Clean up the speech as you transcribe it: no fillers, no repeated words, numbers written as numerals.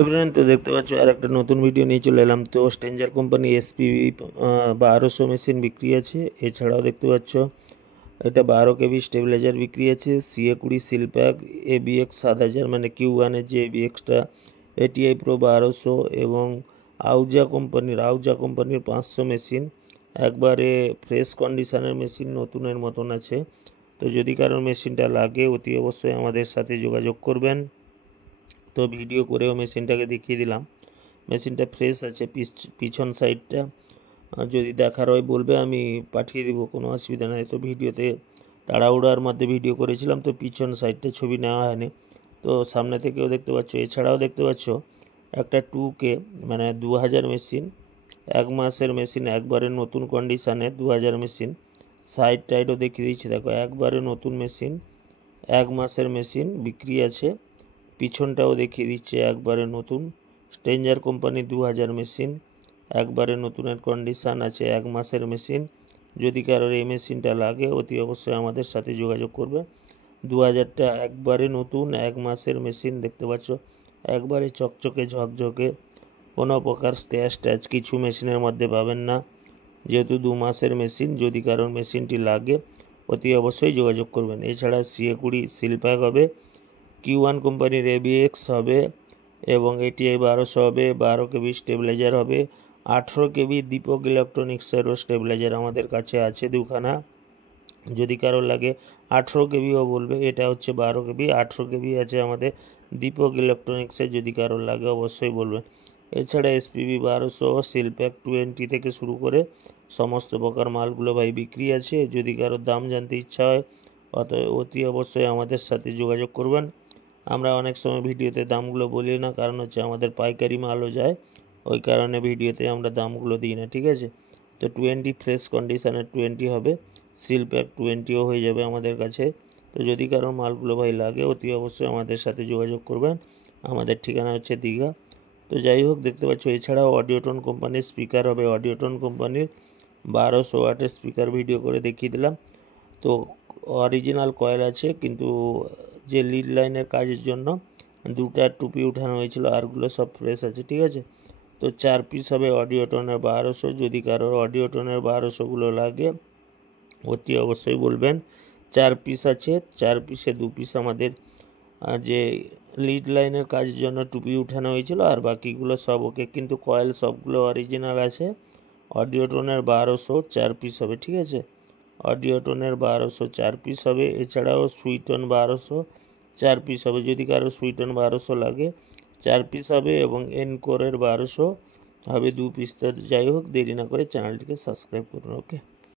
Everyone, তো দেখতে পাচ্ছ আর একটা নতুন ভিডিও নিয়ে চলে এলাম। তো স্ট্রেঞ্জার কোম্পানি এসপিবি 1200 মেশিন বিক্রি আছে। এছাড়াও দেখতে পাচ্ছ এটা 12 কেবি স্টেবিলাইজার বিক্রি আছে। CA20 সিলপ্যাক ABX 7000 মানে Q1 এর যে ABXটা, ATI Pro 1200 এবং আউজা কোম্পানির 500 মেশিন একবারে ফ্রেশ কন্ডিশনের মেশিন, নতুনের মতন আছে। তো যদি কারোর মেশিনটা লাগে অতি অবশ্যই আমাদের সাথে যোগাযোগ করবেন। তো ভিডিও করেও মেশিনটাকে দেখিয়ে দিলাম। মেশিনটা ফ্রেশ আছে, পিছন সাইডটা যদি দেখার হয় বলবে, আমি পাঠিয়ে দিব, কোনো অসুবিধা নেই। তো ভিডিওতে তাড়াহুড়ার মধ্যে ভিডিও করেছিলাম, তো পিছন সাইডটা ছবি নেওয়া হয়নি। তো সামনে থেকেও দেখতে পাচ্ছ। এছাড়াও দেখতে পাচ্ছ একটা 2K মানে 2000 মেশিন, 1 মাসের মেশিন, একবারে নতুন কন্ডিশানে 2000 মেশিন। সাইড টাইডও দেখিয়ে দিচ্ছি, দেখো একবারে নতুন মেশিন, 1 মাসের মেশিন বিক্রি আছে। পিছনটাও দেখিয়ে দিচ্ছে একবারে নতুন স্ট্রেঞ্জার কোম্পানি 2000 মেশিন, একবারে নতুনের কন্ডিশান আছে, 1 মাসের মেশিন। যদি কারোর এই মেশিনটা লাগে অতি অবশ্যই আমাদের সাথে যোগাযোগ করবে। 2000টা একবারে নতুন 1 মাসের মেশিন, দেখতে পাচ্ছ একবারে চকচকে ঝকঝকে, কোনো প্রকার স্ক্র্যাচ ট্যাচ কিছু মেশিনের মধ্যে পাবেন না, যেহেতু 2 মাসের মেশিন। যদি কারোর মেশিনটি লাগে অতি অবশ্যই যোগাযোগ করবেন। এছাড়া CA20 সিলপ্যাক হবে, Q1 কোম্পানির ABX হবে এবং ATI 1200 হবে, 12 কেবি স্টেবিলাইজার হবে, 18 কেবি দীপক ইলেকট্রনিক্সেরও স্টেবিলাইজার আমাদের কাছে আছে দুখানা। যদি কারোর লাগে 18 কেবিও বলবে। এটা হচ্ছে 12 কেবি, 18 কেবি আছে আমাদের দীপক ইলেকট্রনিক্সের, যদি কারোর লাগে অবশ্যই বলবেন। এছাড়া SPB 1200 সিলপ্যাক 20 থেকে শুরু করে সমস্ত প্রকার মালগুলো ভাই বিক্রি আছে। যদি কারোর দাম জানতে ইচ্ছা হয় অতি অবশ্যই আমাদের সাথে যোগাযোগ করবেন। আমরা অনেক সময় ভিডিওতে দামগুলো বলি না, কারণ হচ্ছে আমাদের পাইকারি মালও যায়, ওই কারণে ভিডিওতে আমরা দামগুলো দিই না, ঠিক আছে। তো 20 ফ্রেশ কন্ডিশনের 20 হবে, সিলপ্যাক 20ও হয়ে যাবে আমাদের কাছে। তো যদি কারোর মালগুলো ভাই লাগে অতি অবশ্যই আমাদের সাথে যোগাযোগ করবেন। আমাদের ঠিকানা হচ্ছে দীঘা। তো যাই হোক, দেখতে পাচ্ছ এছাড়াও অডিওটন কোম্পানির স্পিকার হবে, অডিওটন কোম্পানির 1200 ওয়াটের স্পিকার ভিডিও করে দেখিয়ে দিলাম। তো অরিজিনাল কয়েল আছে, কিন্তু যে লিড লাইনের কাজের জন্য 2টা টুপি উঠানো হয়েছিল, আরগুলো সব ফ্রেশ আছে, ঠিক আছে। তো 4 পিস হবে অডিওটনের 1200। যদি কারোর অডিওটনের 1200গুলো লাগে অতি অবশ্যই বলবেন। 4 পিস আছে, 4 পিসে 2 পিস আমাদের যে লিড লাইনের কাজের জন্য টুপি উঠানো হয়েছিল, আর বাকিগুলো সব ওকে, কিন্তু কয়েল সবগুলো অরিজিনাল আছে। অডিওটনের 1200 4 পিস হবে, ঠিক আছে। অডিওটনের 1200 4 পিস হবে। এছাড়াও সুইটন 1200 4 পিস হবে। যদি কারো সুইটন 1200 লাগে 4 পিস হবে, এবং এনকোরের 1200 হবে 2 পিস। তো যাই হোক, দেরি না করে চ্যানেলটিকে সাবস্ক্রাইব করুন। ওকে।